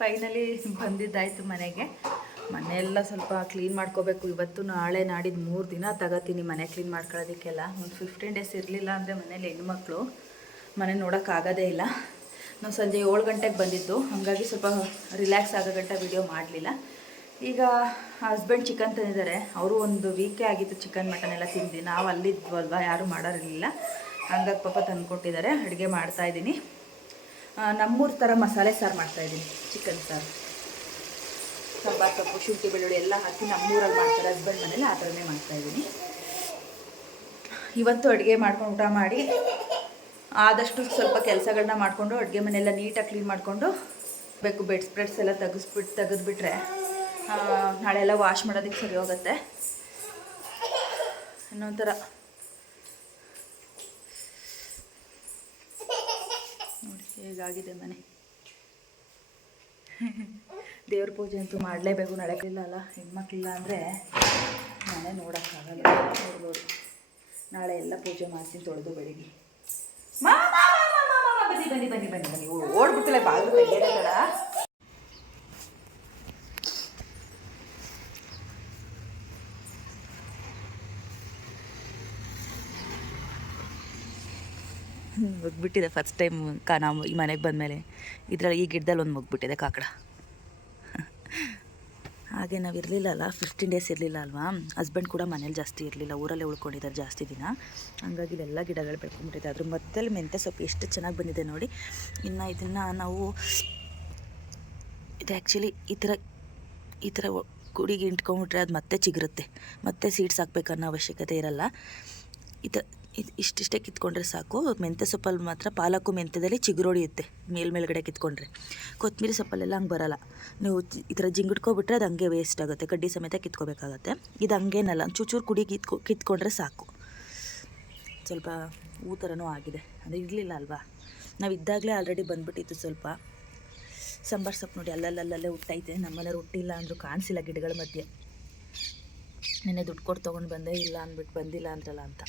Finally ಬಂದಿದ್ದಾಯಿತು ಮನೆಗೆ. ಮನೆಯೆಲ್ಲ ಸ್ವಲ್ಪ ಕ್ಲೀನ್ ಮಾಡ್ಕೋಬೇಕು. ಇವತ್ತು ನಾಳೆ ನಾಡಿದ್ದು ಮೂರು ದಿನ ತಗೋತೀನಿ ಮನೆ ಕ್ಲೀನ್ ಮಾಡ್ಕೊಳ್ಳೋದಕ್ಕೆಲ್ಲ. ಒಂದು ಫಿಫ್ಟೀನ್ ಡೇಸ್ ಇರಲಿಲ್ಲ ಅಂದರೆ ಮನೇಲಿ ಹೆಣ್ಮಕ್ಳು ಮನೆ ನೋಡೋಕ್ಕಾಗೋದೇ ಇಲ್ಲ. ನಾವು ಸಂಜೆ ಏಳು ಗಂಟೆಗೆ ಬಂದಿದ್ದು. ಹಾಗಾಗಿ ಸ್ವಲ್ಪ ರಿಲ್ಯಾಕ್ಸ್ ಆಗೋ ಗಂಟೆ ವಿಡಿಯೋ ಮಾಡಲಿಲ್ಲ. ಈಗ ಹಸ್ಬೆಂಡ್ ಚಿಕನ್ ತಂದಿದ್ದಾರೆ. ಅವರು ಒಂದು ವೀಕೆ ಆಗಿತ್ತು ಚಿಕನ್ ಮಟನ್ ಎಲ್ಲ ತಿಂದು. ನಾವು ಅಲ್ಲಿದ್ವಲ್ವ? ಯಾರೂ ಮಾಡೋರಿರಲಿಲ್ಲ. ಹಂಗಾಗಿ ಪಾಪ ತಂದುಕೊಟ್ಟಿದ್ದಾರೆ. ಅಡುಗೆ ಮಾಡ್ತಾಯಿದ್ದೀನಿ ನಮ್ಮೂರ ಥರ ಮಸಾಲೆ ಸಾರು ಮಾಡ್ತಾಯಿದ್ದೀನಿ ಚಿಕನ್ ಸಾರು. ಸಾಂಬಾರು ಸೊಪ್ಪು ಶುಂಠಿ, ಬೆಳ್ಳುಳ್ಳಿ ಎಲ್ಲ ಹಾಕಿ ನಮ್ಮೂರಲ್ಲಿ ಮಾಡ್ತಾರೆ ಹಸ್ಬೆಂಡ್ ಮನೇಲಿ ಆ ಥರನೇ ಮಾಡ್ತಾಯಿದ್ದೀನಿ ಇವತ್ತು ಅಡುಗೆ ಮಾಡ್ಕೊಂಡು ಊಟ ಮಾಡಿ, ಆದಷ್ಟು ಸ್ವಲ್ಪ ಕೆಲಸಗಳನ್ನ ಮಾಡಿಕೊಂಡು ಅಡುಗೆ ಮನೆಯೆಲ್ಲ ನೀಟಾಗಿ ಕ್ಲೀನ್ ಮಾಡಿಕೊಂಡು, ಬೇಕು ಬೆಡ್ ಸ್ಪ್ರೆಡ್ಸ್ ಎಲ್ಲ ತೆಗೆಸ್ಬಿಟ್ಟು ತೆಗೆದ್ಬಿಟ್ರೆ ನಾಳೆ ಎಲ್ಲ ವಾಶ್ ಮಾಡೋದಕ್ಕೆ ಸರಿ ಹೋಗುತ್ತೆ. ಇನ್ನೊಂಥರ ನೋಡಿ ಹೇಗಾಗಿದೆ ಮನೆ? ದೇವ್ರ ಪೂಜೆ ಅಂತೂ ಮಾಡಲೇಬೇಕು ನಡೆಯಲಿಲ್ಲ ಅಲ್ಲ ಹೆಣ್ಮಕ್ಳಿಲ್ಲ ಅಂದರೆ ಮನೆ ನೋಡೋಕ್ಕಾಗಲ್ಲ. ನೋಡ್ಬೋದು. ನಾಳೆ ಎಲ್ಲ ಪೂಜೆ ಮಾಡ್ತೀನಿ ತೊಳೆದು ಬೆಳಿಗ್ಗೆ. ಬನ್ನಿ ಬನ್ನಿ ಬನ್ನಿ ಬನ್ನಿ ಬನ್ನಿ. ಬಾಗಿಲು ತೆಗೆಯಬೇಕಲ್ಲ ಮುಗ್ಬಿಟ್ಟಿದೆ ಫಸ್ಟ್ ಟೈಮ್ ಕಾ ನಾವು ಈ ಮನೆಗೆ ಬಂದಮೇಲೆ. ಇದ್ರಲ್ಲಿ ಈ ಗಿಡದಲ್ಲಿ ಒಂದು ಮುಗ್ಬಿಟ್ಟಿದೆ ಕಾಕಡ. ಹಾಗೆ ನಾವು ಇರಲಿಲ್ಲ ಅಲ್ಲ ಫಿಫ್ಟೀನ್ ಡೇಸ್ ಇರಲಿಲ್ಲ ಅಲ್ವಾ? ಹಸ್ಬೆಂಡ್ ಕೂಡ ಮನೇಲಿ ಜಾಸ್ತಿ ಇರಲಿಲ್ಲ, ಊರಲ್ಲೇ ಉಳ್ಕೊಂಡಿದ್ದಾರೆ ಜಾಸ್ತಿ ದಿನ. ಹಂಗಾಗಿ ಇಲ್ಲೆಲ್ಲ ಗಿಡಗಳು ಬೆಳ್ಕೊಂಡ್ಬಿಟ್ಟಿದೆ ಅದ್ರ ಮತ್ತೆ ಮೆಂತ್ಯ ಸೊಪ್ಪು ಎಷ್ಟು ಚೆನ್ನಾಗಿ ಬಂದಿದೆ ನೋಡಿ. ಇನ್ನು ಇದನ್ನು ನಾವು ಇದು ಆ್ಯಕ್ಚುಲಿ ಈ ಥರ ಈ ಥರ ಕುಡಿಗೆ ಇಂಟ್ಕೊಂಡ್ಬಿಟ್ರೆ ಅದು ಮತ್ತೆ ಚಿಗುರುತ್ತೆ. ಮತ್ತೆ ಸೀಡ್ಸ್ ಹಾಕ್ಬೇಕನ್ನೋ ಅವಶ್ಯಕತೆ ಇರಲ್ಲ. ಈ ಥರ ಇದು ಇಷ್ಟಿಷ್ಟೇ ಕಿತ್ಕೊಂಡ್ರೆ ಸಾಕು. ಮೆಂತ್ಯ ಸೊಪ್ಪಲ್ಲಿ ಮಾತ್ರ ಪಾಲಕು ಮೆಂತ್ಯದಲ್ಲಿ ಚಿಗುರೊಡಿಯುತ್ತೆ ಮೇಲ್ಮೇಲ್ಗಡೆ ಕಿತ್ಕೊಂಡ್ರೆ. ಕೊತ್ತಂಬರಿ ಸೊಪ್ಪಲ್ಲೆಲ್ಲ ಹಂಗೆ ಬರಲ್ಲ. ನೀವು ಈ ಥರ ಜಿಂಗಿಟ್ಕೊಬಿಟ್ರೆ ಅದು ಹಂಗೆ ವೇಸ್ಟ್ ಆಗುತ್ತೆ. ಕಡ್ಡಿ ಸಮೇತ ಕಿತ್ಕೋಬೇಕಾಗತ್ತೆ. ಇದು ಹಂಗೇನಲ್ಲ ಚೂಚೂರು ಕುಡಿ ಕಿತ್ಕೊ ಕಿತ್ಕೊಂಡ್ರೆ ಸಾಕು. ಸ್ವಲ್ಪ ಹೂ ಥರನೂ ಆಗಿದೆ. ಅಂದರೆ ಇರಲಿಲ್ಲ ಅಲ್ವಾ? ನಾವು ಇದ್ದಾಗಲೇ ಆಲ್ರೆಡಿ ಬಂದ್ಬಿಟ್ಟಿತ್ತು ಸ್ವಲ್ಪ. ಸಾಂಬಾರು ಸೊಪ್ಪು ನೋಡಿ ಅಲ್ಲಲ್ಲಲ್ಲೇ ಹುಟ್ಟೈತೆ. ನಮ್ಮಲ್ಲೇ ಹುಟ್ಟಿಲ್ಲ ಅಂದರೂ ಕಾಣಿಸಿಲ್ಲ ಗಿಡಗಳ ಮಧ್ಯೆ. ನೆನ್ನೆ ದುಡ್ಡು ಕೊಟ್ಟು ತೊಗೊಂಡು ಬಂದೇ, ಇಲ್ಲ ಅಂದ್ಬಿಟ್ಟು ಬಂದಿಲ್ಲ ಅಂದ್ರಲ್ಲ ಅಂತ.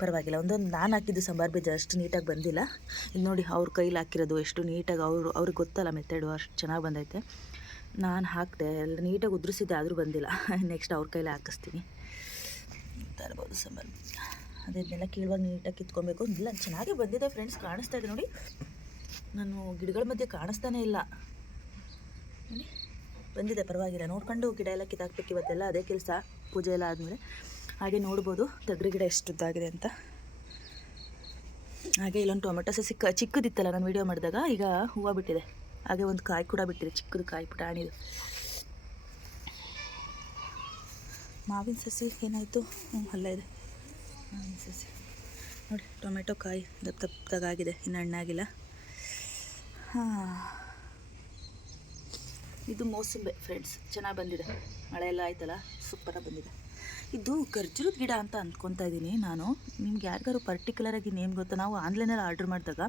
ಪರವಾಗಿಲ್ಲ. ಒಂದೊಂದು ನಾನು ಹಾಕಿದ್ದು ಸಾಂಬಾರು ಬೀಜ ಅಷ್ಟು ನೀಟಾಗಿ ಬಂದಿಲ್ಲ. ಇದು ನೋಡಿ ಅವ್ರ ಕೈಲಿ ಹಾಕಿರೋದು, ಎಷ್ಟು ನೀಟಾಗಿ ಅವರು, ಅವ್ರಿಗೆ ಗೊತ್ತಲ್ಲ ಮೆಥಡು, ಅಷ್ಟು ಚೆನ್ನಾಗಿ ಬಂದೈತೆ. ನಾನು ಹಾಕಿದೆ ಎಲ್ಲ ನೀಟಾಗಿ ಉದುರಿಸಿದ್ದೆ, ಆದರೂ ಬಂದಿಲ್ಲ. ನೆಕ್ಸ್ಟ್ ಅವ್ರ ಕೈಲಿ ಹಾಕಿಸ್ತೀನಿ. ತರ್ಬೋದು ಸಾಂಬಾರು. ಬೀಜ ಅದನ್ನೆಲ್ಲ ಕೇಳುವಾಗ ನೀಟಾಗಿ ಕಿತ್ಕೊಬೇಕು. ಇಲ್ಲ, ಚೆನ್ನಾಗಿ ಬಂದಿದೆ ಫ್ರೆಂಡ್ಸ್, ಕಾಣಿಸ್ತಾ ಇದೆ ನೋಡಿ. ನಾನು ಗಿಡಗಳ ಮಧ್ಯೆ ಕಾಣಿಸ್ತಾನೇ ಇಲ್ಲ. ನೋಡಿ, ಬಂದಿದೆ, ಪರವಾಗಿಲ್ಲ. ನೋಡ್ಕೊಂಡು ಗಿಡ ಎಲ್ಲ ಕಿತ್ತಾಕ್ಬೇಕು ಇವತ್ತೆಲ್ಲ, ಅದೇ ಕೆಲಸ. ಪೂಜೆ ಎಲ್ಲ ಆದಮೇಲೆ. ಹಾಗೆ ನೋಡ್ಬೋದು ತೊಗರಿ ಗಿಡ ಎಷ್ಟು ಉದ್ದಾಗಿದೆ ಅಂತ. ಹಾಗೆ ಇಲ್ಲೊಂದು ಟೊಮೆಟೊ ಸಸಿ ಕ ಚಿಕ್ಕದಿತ್ತಲ್ಲ ನಾನು ವೀಡಿಯೋ ಮಾಡಿದಾಗ, ಈಗ ಹೂವು ಬಿಟ್ಟಿದೆ. ಹಾಗೆ ಒಂದು ಕಾಯಿ ಕೂಡ ಬಿಟ್ಟಿದೆ, ಚಿಕ್ಕದು ಕಾಯಿ ಪುಟಾಣಿದು ಮಾವಿನ ಸಸಿ ಏನಾಯಿತು? ಅಲ್ಲೇ ಇದೆ. ಮಾವಿನ ಸಸಿ. ನೋಡಿ, ಟೊಮೆಟೊ ಕಾಯಿ ದಪ್ಪ ತಪ್ಪದಾಗಿದೆ ಇನ್ನು ಹಣ್ಣಾಗಿಲ್ಲ. ಹಾಂ. ಇದು ಮೋಸಂಬೆ ಫ್ರೆಂಡ್ಸ್ ಚೆನ್ನಾಗಿ ಬಂದಿದೆ. ಮಳೆ ಎಲ್ಲ ಆಯ್ತಲ್ಲ? ಸೂಪರಾಗಿ ಬಂದಿದೆ. ಇದು ಖರ್ಜೂರದ ಗಿಡ ಅಂತ ಅಂದ್ಕೊತಾ ಇದ್ದೀನಿ ನಾನು. ನಿಮ್ಗೆ ಯಾರಿಗಾರು ಪರ್ಟಿಕ್ಯುಲರಾಗಿ ನೇಮ್ ಗೊತ್ತಾ? ನಾವು ಆನ್ಲೈನಲ್ಲಿ ಆರ್ಡ್ರ್ ಮಾಡಿದಾಗ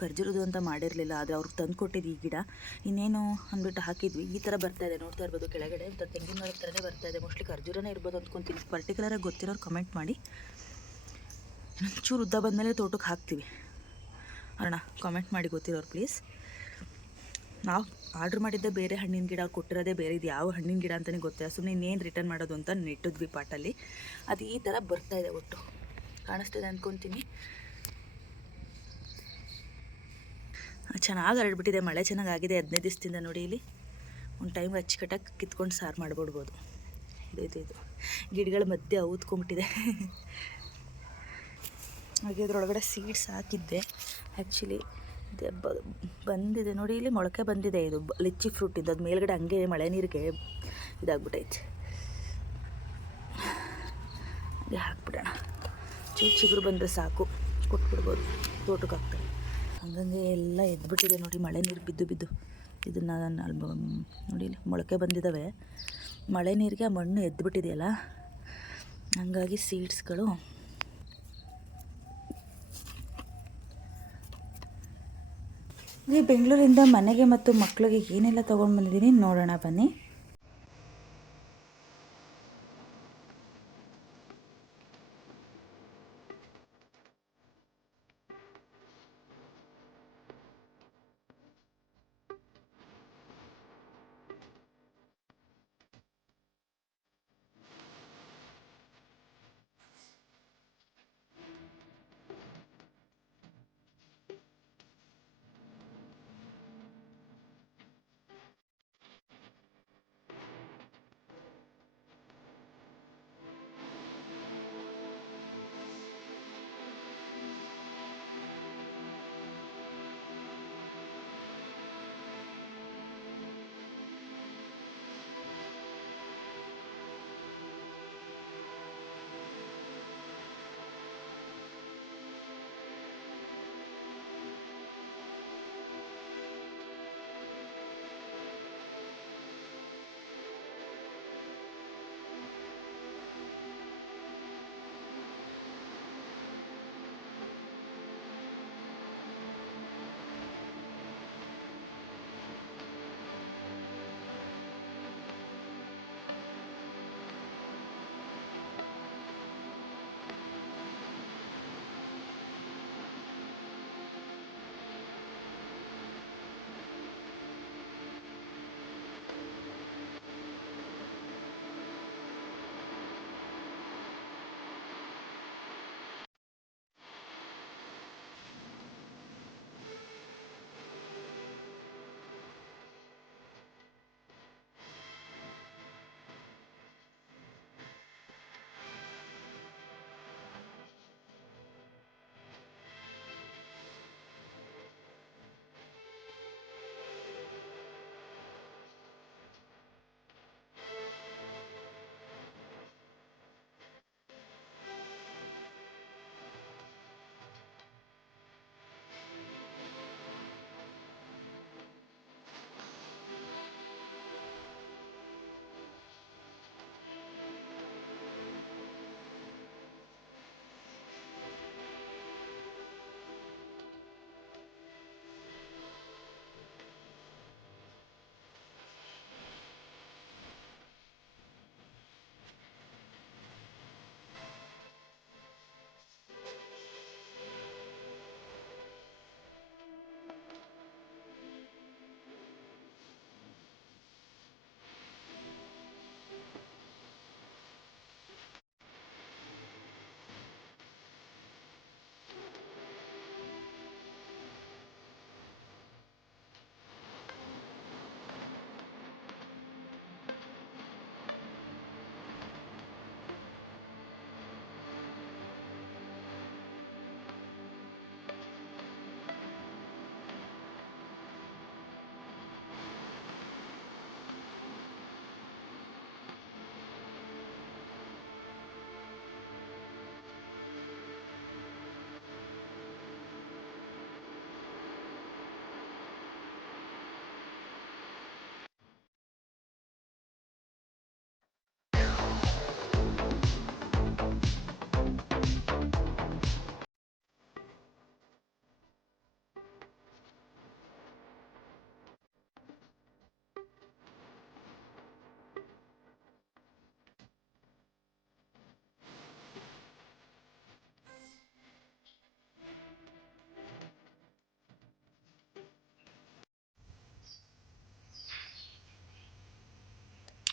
ಖರ್ಜೂರದ್ದು ಅಂತ ಮಾಡಿರಲಿಲ್ಲ, ಆದರೆ ಅವ್ರಿಗೆ ತಂದು ಕೊಟ್ಟಿದ್ದು ಈ ಗಿಡ. ಇನ್ನೇನು ಅಂದ್ಬಿಟ್ಟು ಹಾಕಿದ್ವಿ. ಈ ಥರ ಬರ್ತಾ ಇದೆ, ನೋಡ್ತಾ ಇರ್ಬೋದು ಕೆಳಗಡೆ. ಒಂಥರ ತೆಂಗಿನ ಮರದ ಥರನೇ ಬರ್ತಾ ಇದೆ. ಮೋಸ್ಟ್ಲಿ ಖರ್ಜೂರನೇ ಇರ್ಬೋದು ಅಂದ್ಕೊತೀನಿ. ಪರ್ಟಿಕ್ಯುಲರಾಗಿ ಗೊತ್ತಿರೋರು ಕಮೆಂಟ್ ಮಾಡಿ. ಚೂರು ಉದ್ದ ಬಂದಮೇಲೆ ತೋಟಕ್ಕೆ ಹಾಕ್ತೀವಿ. ಅಣ್ಣ ಕಾಮೆಂಟ್ ಮಾಡಿ ಗೊತ್ತಿರೋರು ಪ್ಲೀಸ್ ನಾವು ಆರ್ಡ್ರ್ ಮಾಡಿದ್ದೆ ಬೇರೆ ಹಣ್ಣಿನ ಗಿಡ ಕೊಟ್ಟಿರೋದೇ ಬೇರೆ, ಇದು ಯಾವ ಹಣ್ಣಿನ ಗಿಡ ಅಂತಲೇ ಗೊತ್ತಿಲ್ಲ. ಸುಮ್ಮನೆ ಇನ್ನೇನು ರಿಟರ್ನ್ ಮಾಡೋದು ಅಂತ ನೆಟ್ಟಿದ್ವಿ ಪಾಟಲ್ಲಿ ಅದು ಈ ಥರ ಬರ್ತಾ ಇದೆ ಒಟ್ಟು. ಕಾಣಿಸ್ತಿದೆ ಅಂದ್ಕೊತೀನಿ ಚೆನ್ನಾಗಿ ಹರಡ್ಬಿಟ್ಟಿದೆ, ಮಳೆ ಚೆನ್ನಾಗಾಗಿದೆ ಹದಿನೈದು ದಿವಸದಿಂದ ನೋಡಿ ಇಲ್ಲಿ. ಒಂದು ಟೈಮ್ ಅಚ್ಚುಕಟ್ಟಾಗಿ ಕಿತ್ಕೊಂಡು ಸಾರು ಮಾಡ್ಬಿಡ್ಬೋದು. ಇದು ಇದು ಇದು. ಗಿಡಗಳ ಮಧ್ಯೆ ಊದ್ಕೊಂಬಿಟ್ಟಿದೆ ಹಾಗೆ ಅದರೊಳಗಡೆ ಸೀಡ್ಸ್ ಹಾಕಿದ್ದೆ. ಆ್ಯಕ್ಚುಲಿ ಬಂದಿದೆ. ನೋಡಿ, ಇಲ್ಲಿ ಮೊಳಕೆ ಬಂದಿದೆ ಇದು. ಲಿಚ್ಚಿ ಫ್ರೂಟ್ ಇದು. ಅದು ಮೇಲ್ಗಡೆ ಹಂಗೆ ಮಳೆ ನೀರಿಗೆ ಇದಾಗ್ಬಿಟ್ಟೈತೆ ಹಂಗೆ ಹಾಕ್ಬಿಡೋಣ. ಚೂರು ಚಿಗುರು ಬಂದರೆ ಸಾಕು. ಕೊಟ್ಬಿಡ್ಬೋದು. ತೋಟಕ್ಕೆ ಹಾಕ್ತಾರೆ. ಹಂಗಂಗೆ ಎಲ್ಲ ಎದ್ಬಿಟ್ಟಿದೆ ನೋಡಿ, ಮಳೆ ನೀರು ಬಿದ್ದು ಬಿದ್ದು. ಇದನ್ನು ನಾನು ನೋಡಿ ಮೊಳಕೆ ಬಂದಿದ್ದಾವೆ ಮಳೆ ನೀರಿಗೆ ಆ ಮಣ್ಣು ಎದ್ಬಿಟ್ಟಿದೆಯಲ್ಲ? ಹಂಗಾಗಿ ಸೀಡ್ಸ್ಗಳು ಬೆಂಗಳೂರಿಂದ ಮನೆಗೆ ಮತ್ತು ಮಕ್ಕಳಿಗೆ ಏನೆಲ್ಲ ತೊಗೊಂಡು ಬಂದಿದ್ದೀನಿ ನೋಡೋಣ ಬನ್ನಿ.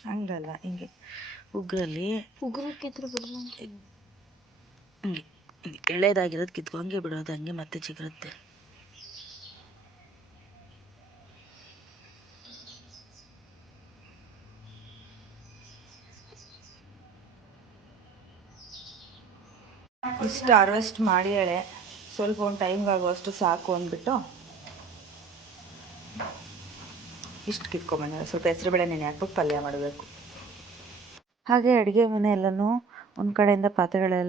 ಹಂಗಲ್ಲ ಹಿಂಗೆ. ಉಗುರಲ್ಲಿ ಉಗುರಕ್ಕಿದ್ರು ಬಿಡಲ್ಲ ಹಂಗೆ ಹಿಂಗೆ ಎಳೆದಾಗಿರೋದು ಕಿತ್ಕೊಂಗೆ ಬಿಡೋದು ಹಂಗೆ ಮತ್ತೆ ಚಿಗುರುತ್ತೆ. ಇಷ್ಟು ಹಾರ್ವೆಸ್ಟ್ ಮಾಡಿ ಹೇಳೆ ಸ್ವಲ್ಪ ಒಂದು ಟೈಮ್ಗಾಗುವಷ್ಟು ಸಾಕು ಅಂದ್ಬಿಟ್ಟು. ಇಷ್ಟು ಕಿತ್ಕೊಂಬಂದಿಲ್ಲ ಸ್ವಲ್ಪ ಹೆಸರುಬೇಳೆ ನೆನೆ ಹಾಕ್ಬಿಟ್ಟು ಪಲ್ಯ ಮಾಡಬೇಕು. ಹಾಗೆ ಅಡುಗೆ ಮನೆ ಎಲ್ಲನೂ ಒಂದು ಕಡೆಯಿಂದ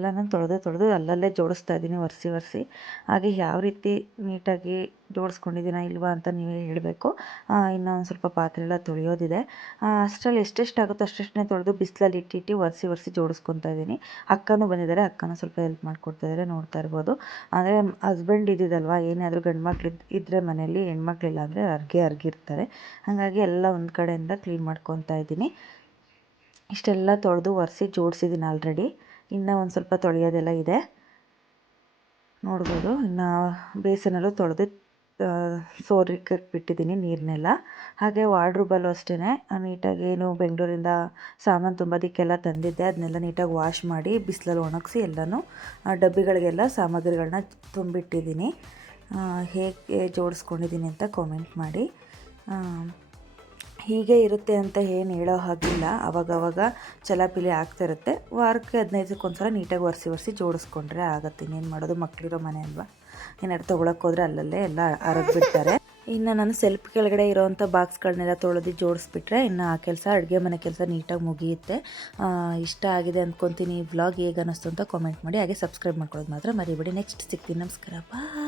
ನಾನು ತೊಳೆದು ತೊಳೆದು ಅಲ್ಲಲ್ಲೇ ಜೋಡಿಸ್ತಾ ಇದ್ದೀನಿ ಒರೆಸಿ ಒರೆಸಿ. ಹಾಗೆ ಯಾವ ರೀತಿ ನೀಟಾಗಿ ಜೋಡಿಸ್ಕೊಂಡಿದ್ದೀನ ಇಲ್ವಾ ಅಂತ ನೀವೇ ಹೇಳಬೇಕು. ಇನ್ನೂ ಒಂದು ಸ್ವಲ್ಪ ಪಾತ್ರೆ ಎಲ್ಲ ತೊಳೆಯೋದಿದೆ ಅಷ್ಟರಲ್ಲಿ ಎಷ್ಟೆಷ್ಟು ಆಗುತ್ತೋ ಅಷ್ಟೆಷ್ಟನ್ನೇ ತೊಳೆದು ಬಿಸಿಲಲ್ಲಿ ಇಟ್ಟಿಟ್ಟು ಒರೆಸಿ ಒರೆಸಿ ಜೋಡಿಸ್ಕೊತಾ ಇದ್ದೀನಿ. ಅಕ್ಕನೂ ಬಂದಿದ್ದಾರೆ, ಅಕ್ಕನೂ ಸ್ವಲ್ಪ ಹೆಲ್ಪ್ ಮಾಡಿಕೊಡ್ತಾ ಇದ್ದಾರೆ, ನೋಡ್ತಾ ಇರ್ಬೋದು. ಅಂದರೆ ಹಸ್ಬೆಂಡ್ ಇದ್ದಿದ್ದಲ್ವಾ ಏನಾದರೂ ಗಂಡು ಮಕ್ಳು ಇದ್ದರೆ ಮನೆಯಲ್ಲಿ ಹೆಣ್ಮಕ್ಳಿಲ್ಲ ಅಂದರೆ ಅರ್ಗೆ ಅರ್ಗಿರ್ತಾರೆ ಹಾಗಾಗಿ ಎಲ್ಲ ಒಂದು ಕಡೆಯಿಂದ ಕ್ಲೀನ್ ಮಾಡ್ಕೊತಾ ಇದ್ದೀನಿ. ಇಷ್ಟೆಲ್ಲ ತೊಳೆದು ಒರೆಸಿ ಜೋಡಿಸಿದ್ದೀನಿ ಆಲ್ರೆಡಿ ಇನ್ನೂ ಒಂದು ಸ್ವಲ್ಪ ತೊಳೆಯೋದೆಲ್ಲ ಇದೆ. ನೋಡ್ಬೋದು, ಇನ್ನು ಬೇಸನಲ್ಲೂ ತೊಳೆದು ಸೋರಿಕ್ಕೆ ಬಿಟ್ಟಿದ್ದೀನಿ ನೀರನ್ನೆಲ್ಲ ಹಾಗೆ ವಾರ್ಡ್ರೂಬಲ್ಲೂ ಅಷ್ಟೇ ನೀಟಾಗಿ ಏನು ಬೆಂಗಳೂರಿಂದ ಸಾಮಾನು ತುಂಬೋದಕ್ಕೆಲ್ಲ ತಂದಿದ್ದೆ. ಅದನ್ನೆಲ್ಲ ನೀಟಾಗಿ ವಾಶ್ ಮಾಡಿ ಬಿಸಿಲಲ್ಲಿ ಒಣಗಿಸಿ ಎಲ್ಲನೂ ಡಬ್ಬಿಗಳಿಗೆಲ್ಲ ಸಾಮಗ್ರಿಗಳನ್ನ ತುಂಬಿಟ್ಟಿದ್ದೀನಿ ಹೇಗೆ ಜೋಡಿಸ್ಕೊಂಡಿದ್ದೀನಿ ಅಂತ ಕಾಮೆಂಟ್ ಮಾಡಿ. ಹೀಗೆ ಇರುತ್ತೆ ಅಂತ ಏನು ಹೇಳೋ ಹಾಗಿಲ್ಲ. ಅವಾಗವಾಗ ಚಲಾಪಿಲಿ ಆಗ್ತಿರುತ್ತೆ. ವಾರಕ್ಕೆ ಹದಿನೈದಕ್ಕೊಂದ್ಸಲ ನೀಟಾಗಿ ಒರೆಸಿ ಒರೆಸಿ ಜೋಡಿಸ್ಕೊಂಡ್ರೆ ಆಗುತ್ತೆ. ಇನ್ನೇನು ಮಾಡೋದು? ಮಕ್ಕಳಿರೋ ಮನೆ ಅಲ್ವಾ? ಏನಾದ್ರು ತೊಗೊಳಕ್ಕೆ ಹೋದ್ರೆ ಅಲ್ಲಲ್ಲೇ ಎಲ್ಲ ಬಿಡ್ತಾರೆ. ಇನ್ನು ನಾನು ಸೆಲ್ಫ್ ಕೆಳಗಡೆ ಇರೋವಂಥ ಬಾಕ್ಸ್ಗಳನ್ನೆಲ್ಲ ತೊಳೆದು ಜೋಡಿಸ್ಬಿಟ್ರೆ ಇನ್ನು ಆ ಕೆಲಸ, ಅಡುಗೆ ಮನೆ ಕೆಲಸ ನೀಟಾಗಿ ಮುಗಿಯುತ್ತೆ. ಇಷ್ಟ ಆಗಿದೆ ಅಂದ್ಕೊತೀನಿ ಈ ವ್ಲಾಗ್ ಹೇಗೆ ಅನ್ನಿಸ್ತು ಅಂತ ಕಾಮೆಂಟ್ ಮಾಡಿ. ಹಾಗೆ ಸಬ್ಸ್ಕ್ರೈಬ್ ಮಾಡ್ಕೊಳ್ಳೋದು ಮಾತ್ರ ಮರಿಬೇಡಿ. ನೆಕ್ಸ್ಟ್ ಸಿಗ್ತೀನಿ. ನಮಸ್ಕಾರ. ಬಾಯ್